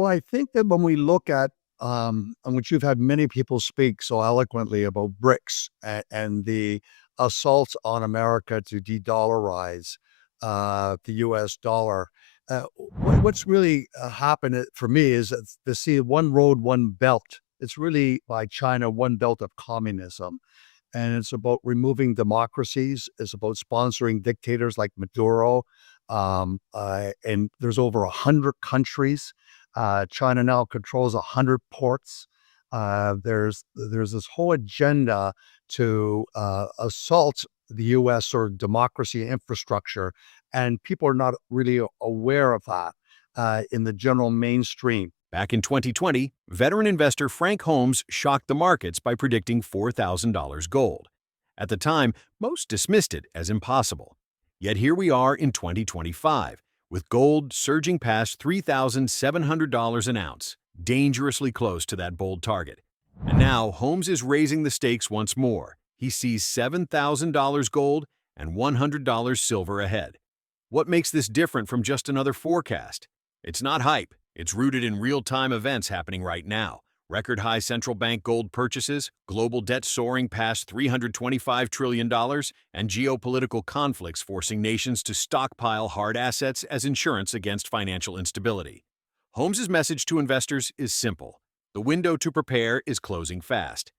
Well, I think that when we look at, on which you've had many people speak so eloquently about BRICS and the assault on America to de-dollarize the U.S. dollar. What's really happened for me is that to see one road, one belt. It's really by China, one belt of communism. And it's about removing democracies. It's about sponsoring dictators like Maduro. And there's over 100 countries. China now controls 100 ports. There's this whole agenda to assault the U.S. or democracy infrastructure, and people are not really aware of that in the general mainstream. Back in 2020, veteran investor Frank Holmes shocked the markets by predicting $4,000 gold. At the time, most dismissed it as impossible. Yet here we are in 2025, with gold surging past $3,700 an ounce, dangerously close to that bold target. And now Holmes is raising the stakes once more. He sees $7,000 gold and $100 silver ahead. What makes this different from just another forecast? It's not hype. It's rooted in real-time events happening right now. Record-high central bank gold purchases, global debt soaring past $325 trillion, and geopolitical conflicts forcing nations to stockpile hard assets as insurance against financial instability. Holmes's message to investors is simple. The window to prepare is closing fast.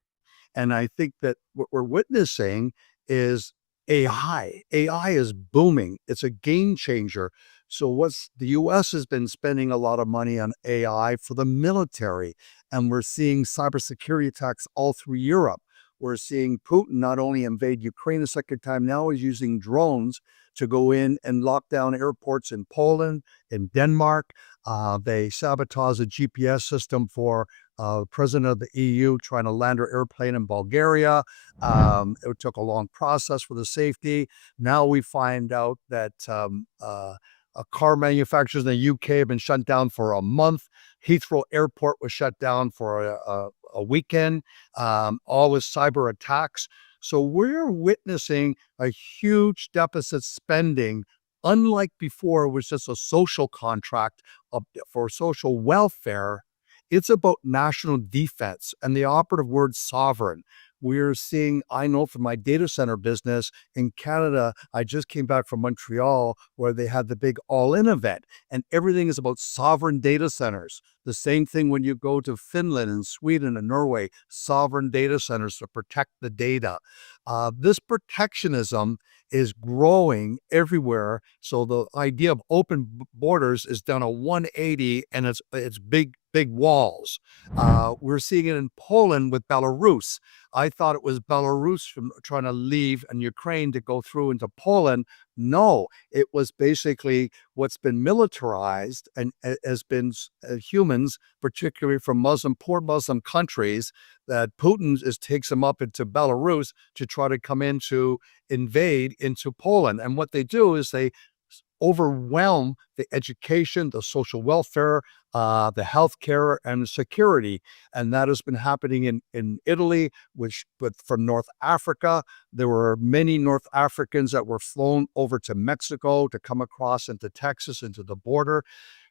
And I think that what we're witnessing is AI. AI is booming. It's a game changer. So what's the US has been spending a lot of money on AI for the military, and we're seeing cybersecurity attacks all through Europe. We're seeing Putin not only invade Ukraine a second time, now he's using drones to go in and lock down airports in Poland, in Denmark. They sabotage a GPS system for president of the EU trying to land her airplane in Bulgaria. It took a long process for the safety. Now we find out that car manufacturers in the UK have been shut down for a month. Heathrow Airport was shut down for a weekend, all with cyber attacks. So we're witnessing a huge deficit spending. Unlike before, it was just a social contract for social welfare. It's about national defense and the operative word sovereign. We're seeing, I know from my data center business in Canada, I just came back from Montreal where they had the big all in event, and everything is about sovereign data centers. The same thing when you go to Finland and Sweden and Norway, sovereign data centers to protect the data. This protectionism is growing everywhere. So the idea of open borders is done a 180, and it's big walls. We're seeing it in Poland with Belarus. I thought it was Belarus from trying to leave and Ukraine to go through into Poland. No, it was basically what's been militarized and has been humans, particularly from poor Muslim countries, that Putin takes them up into Belarus to try to come in to invade into Poland. And what they do is they overwhelm the education, the social welfare, the healthcare, and the security. And that has been happening in Italy, but from North Africa. There were many North Africans that were flown over to Mexico to come across into Texas, into the border.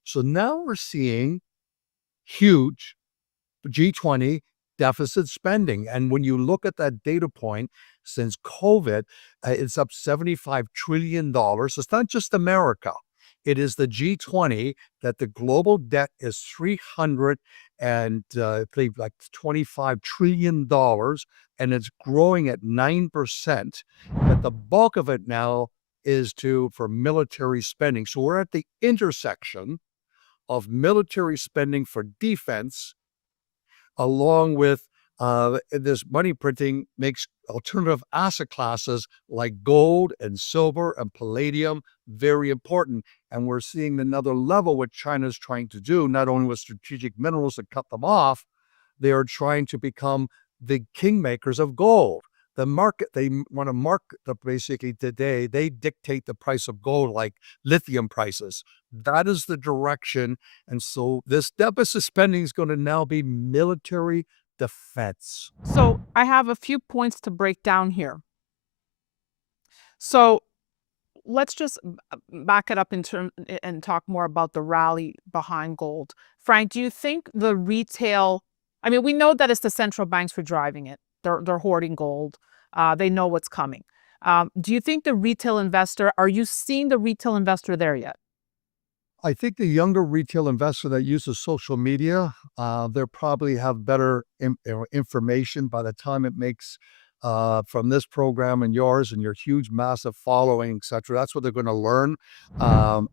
So now we're seeing huge G20 deficit spending. And when you look at that data point, since COVID, it's up $75 trillion. It's not just America. It is the G20 that the global debt is 300 and I believe like $25 trillion, and it's growing at 9%. But the bulk of it now is for military spending. So we're at the intersection of military spending for defense along with this money printing makes alternative asset classes like gold and silver and palladium very important. And we're seeing another level what China's trying to do, not only with strategic minerals to cut them off, they are trying to become the kingmakers of gold. The market, they want to market basically today, they dictate the price of gold like lithium prices. That is the direction. And so this deficit spending is going to now be military defense. So I have a few points to break down here. So let's just back it up in term and talk more about the rally behind gold. Frank, do you think the retail, I mean, we know that it's the central banks for driving it. They're hoarding gold. They know what's coming. Do you think the retail investor, are you seeing the retail investor there yet? I think the younger retail investor that uses social media, they probably have better information by the time it makes from this program and yours and your huge, massive following, et cetera. That's what they're going to learn.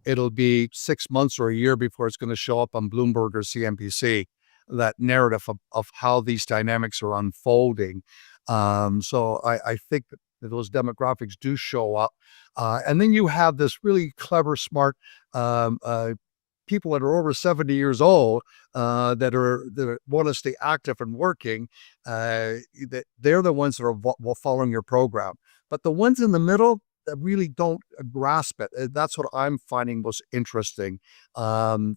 It'll be 6 months or a year before it's going to show up on Bloomberg or CNBC, that narrative of how these dynamics are unfolding. So I think that those demographics do show up. And then you have this really clever, smart um, uh, people that are over 70 years old that want to stay active and working. That they're the ones that are following your program. But the ones in the middle that really don't grasp it, that's what I'm finding most interesting. Young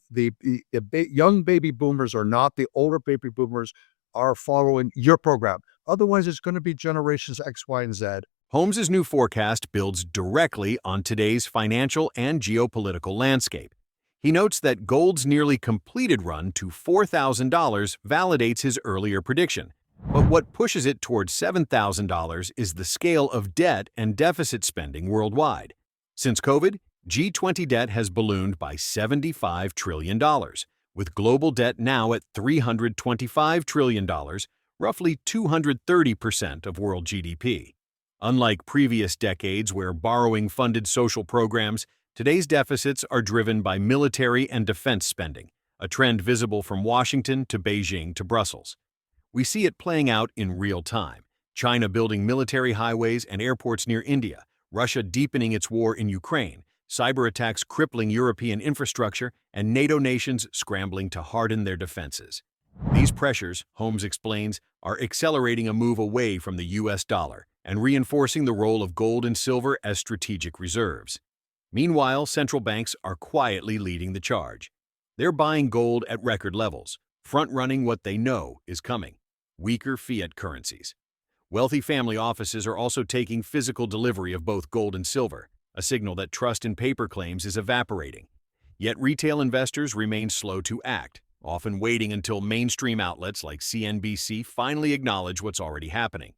baby boomers are not, the older baby boomers are following your program. Otherwise, it's going to be generations X, Y, and Z. Holmes's new forecast builds directly on today's financial and geopolitical landscape. He notes that gold's nearly completed run to $4,000 validates his earlier prediction. But what pushes it towards $7,000 is the scale of debt and deficit spending worldwide. Since COVID, G20 debt has ballooned by $75 trillion, with global debt now at $325 trillion, roughly 230% of world GDP. Unlike previous decades where borrowing funded social programs, today's deficits are driven by military and defense spending, a trend visible from Washington to Beijing to Brussels. We see it playing out in real time. China building military highways and airports near India, Russia deepening its war in Ukraine, cyber attacks crippling European infrastructure, and NATO nations scrambling to harden their defenses. These pressures, Holmes explains, are accelerating a move away from the US dollar and reinforcing the role of gold and silver as strategic reserves. Meanwhile, central banks are quietly leading the charge. They're buying gold at record levels, front-running what they know is coming: weaker fiat currencies. Wealthy family offices are also taking physical delivery of both gold and silver, a signal that trust in paper claims is evaporating. Yet retail investors remain slow to act, often waiting until mainstream outlets like CNBC finally acknowledge what's already happening.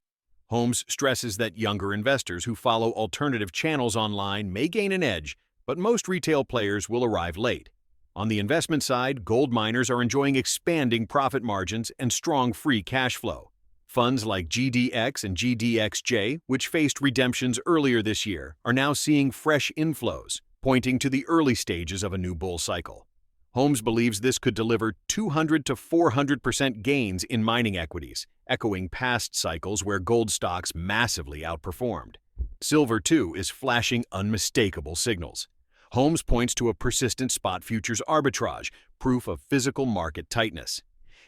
Holmes stresses that younger investors who follow alternative channels online may gain an edge, but most retail players will arrive late. On the investment side, gold miners are enjoying expanding profit margins and strong free cash flow. Funds like GDX and GDXJ, which faced redemptions earlier this year, are now seeing fresh inflows, pointing to the early stages of a new bull cycle. Holmes believes this could deliver 200 to 400% gains in mining equities, echoing past cycles where gold stocks massively outperformed. Silver, too, is flashing unmistakable signals. Holmes points to a persistent spot futures arbitrage, proof of physical market tightness.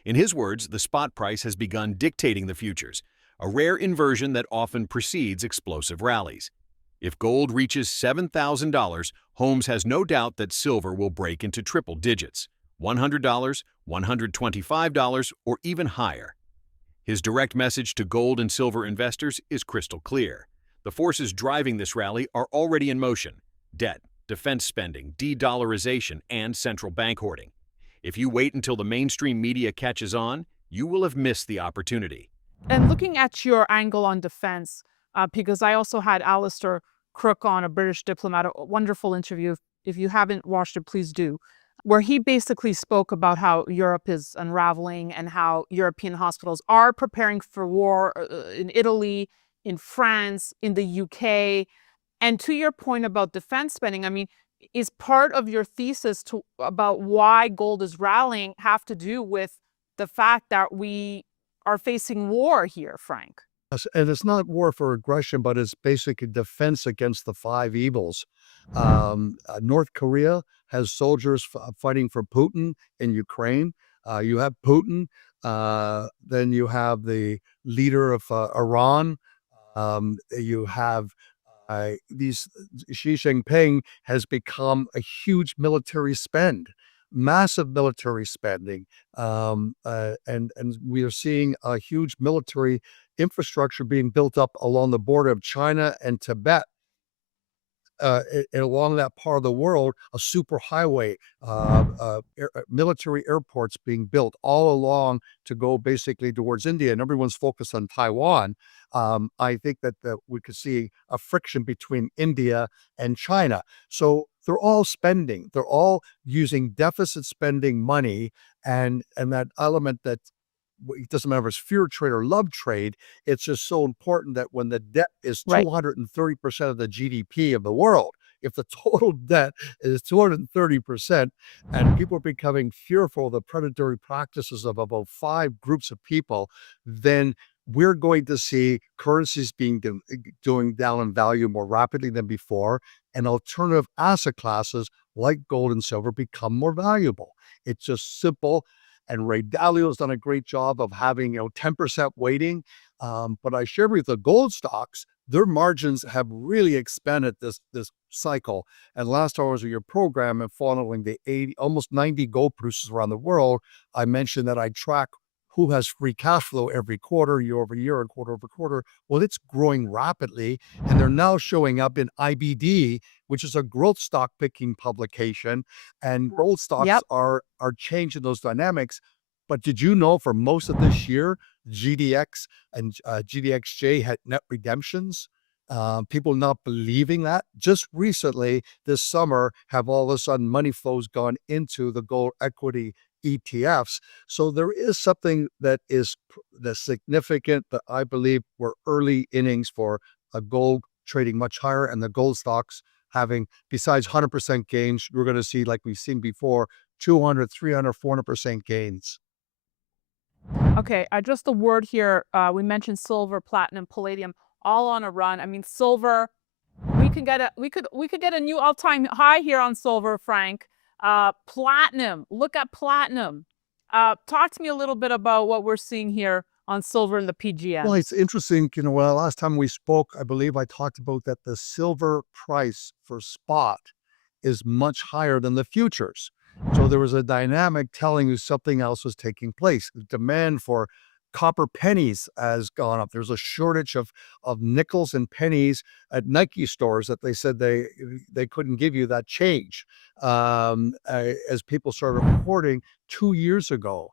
In his words, the spot price has begun dictating the futures, a rare inversion that often precedes explosive rallies. If gold reaches $7,000, Holmes has no doubt that silver will break into triple digits: $100, $125, or even higher. His direct message to gold and silver investors is crystal clear. The forces driving this rally are already in motion: debt, defense spending, de-dollarization, and central bank hoarding. If you wait until the mainstream media catches on, you will have missed the opportunity. And looking at your angle on defense, because I also had Alistair Crook on, a British diplomat, a wonderful interview. If you haven't watched it, please do, where he basically spoke about how Europe is unraveling and how European hospitals are preparing for war in Italy, in France, in the UK. And to your point about defense spending, I mean, is part of your thesis to about why gold is rallying have to do with the fact that we are facing war here, Frank? Yes, and it's not war for aggression, but it's basically defense against the five evils. North Korea has soldiers fighting for Putin in Ukraine. You have Putin. Then you have the leader of Iran. You have these Xi Jinping has become a huge military spend, massive military spending, and we are seeing a huge military infrastructure being built up along the border of China and Tibet. along that part of the world, a super highway, military airports being built all along to go basically towards India, and everyone's focused on Taiwan. I think that we could see a friction between India and China. So they're all spending, they're all using deficit spending money, and that element that it doesn't matter if it's fear trade or love trade. It's just so important that when the debt is Right. 230% of the GDP of the world, if the total debt is 230% and people are becoming fearful of the predatory practices of about five groups of people, then we're going to see currencies being doing down in value more rapidly than before, and alternative asset classes like gold and silver become more valuable. It's just simple, and Ray Dalio's done a great job of having, 10% weighting. But I share with the gold stocks, their margins have really expanded this cycle. And last hours of your program and following the 80, almost 90 gold producers around the world, I mentioned that I track who has free cash flow every quarter, year over year, and quarter over quarter. Well, it's growing rapidly, and they're now showing up in IBD, which is a growth stock picking publication, and gold stocks Yep. are changing those dynamics. But did you know for most of this year, GDX and GDXJ had net redemptions? People not believing that. Just recently, this summer, have all of a sudden money flows gone into the gold equity ETFs. So there is something that is that's significant that I believe we're early innings for a gold trading much higher, and the gold stocks having, besides 100% gains, we're going to see, like we've seen before, 200, 300, 400% gains. Okay, just the word here. We mentioned silver, platinum, palladium, all on a run. I mean, silver. We could get a new all-time high here on silver, Frank. Platinum. Look at platinum. Talk to me a little bit about what we're seeing here on silver and the Well, it's PGMs. interesting, well, last time we spoke, I believe I talked about that the silver price for spot is much higher than the futures. So there was a dynamic telling you something else was taking place. The demand for copper pennies has gone up. There's a shortage of nickels and pennies at Nike stores that they said they couldn't give you that change. As people started hoarding 2 years ago,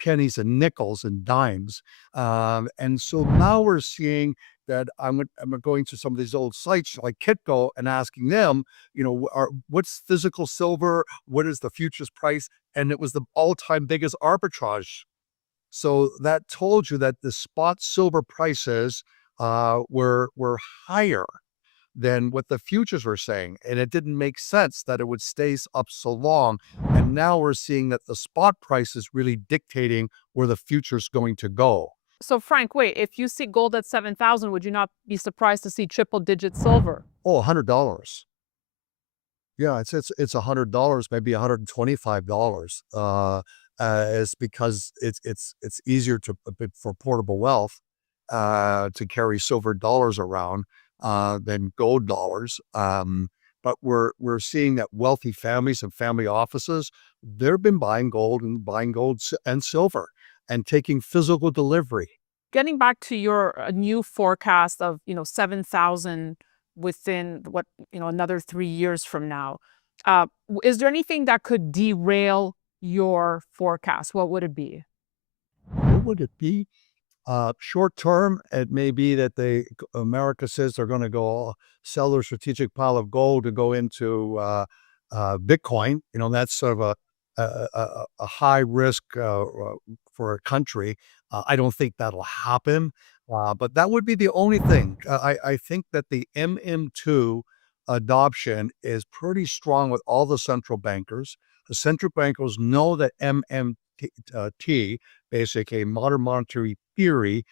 pennies and nickels and dimes. And so now we're seeing that I'm going to some of these old sites like Kitco and asking them, what's physical silver? What is the futures price? And it was the all-time biggest arbitrage. So that told you that the spot silver prices were higher than what the futures were saying, and it didn't make sense that it would stay up so long. And now we're seeing that the spot price is really dictating where the future's going to go. So, Frank, wait. If you see gold at 7,000, would you not be surprised to see triple-digit silver? Oh, $100. Yeah, it's $100, maybe $125. Is because it's easier to a bit for portable wealth to carry silver dollars around than gold dollars. But we're seeing that wealthy families and family offices, they've been buying gold and buying and silver and taking physical delivery. Getting back to your new forecast of 7,000 within another 3 years from now, is there anything that could derail your forecast? What would it be? What would it be? Short term, it may be that America says they're going to go sell their strategic pile of gold to go into Bitcoin. That's sort of a high risk for a country. I don't think that'll happen, but that would be the only thing. I think that the MM2 adoption is pretty strong with all the central bankers. The central bankers know that MMT, basically modern monetary theory,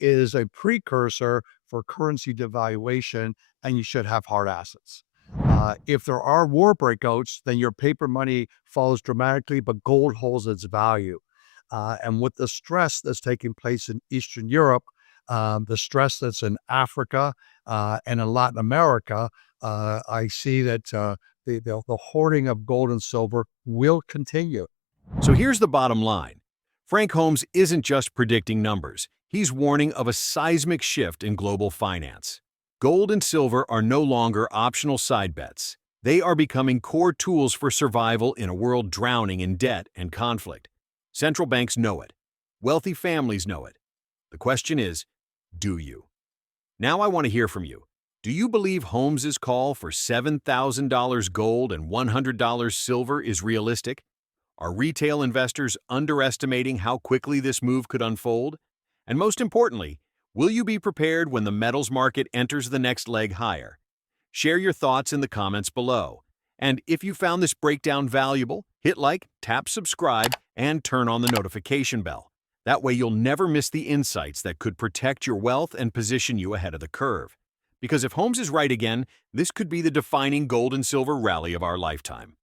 is a precursor for currency devaluation, and you should have hard assets. If there are war breakouts, then your paper money falls dramatically, but gold holds its value. And with the stress that's taking place in Eastern Europe, the stress that's in Africa and in Latin America, I see that the hoarding of gold and silver will continue. So here's the bottom line. Frank Holmes isn't just predicting numbers. He's warning of a seismic shift in global finance. Gold and silver are no longer optional side bets. They are becoming core tools for survival in a world drowning in debt and conflict. Central banks know it. Wealthy families know it. The question is, do you? Now I want to hear from you. Do you believe Holmes's call for $7,000 gold and $100 silver is realistic? Are retail investors underestimating how quickly this move could unfold? And most importantly, will you be prepared when the metals market enters the next leg higher? Share your thoughts in the comments below. And if you found this breakdown valuable, hit like, tap subscribe, and turn on the notification bell. That way you'll never miss the insights that could protect your wealth and position you ahead of the curve. Because if Holmes is right again, this could be the defining gold and silver rally of our lifetime.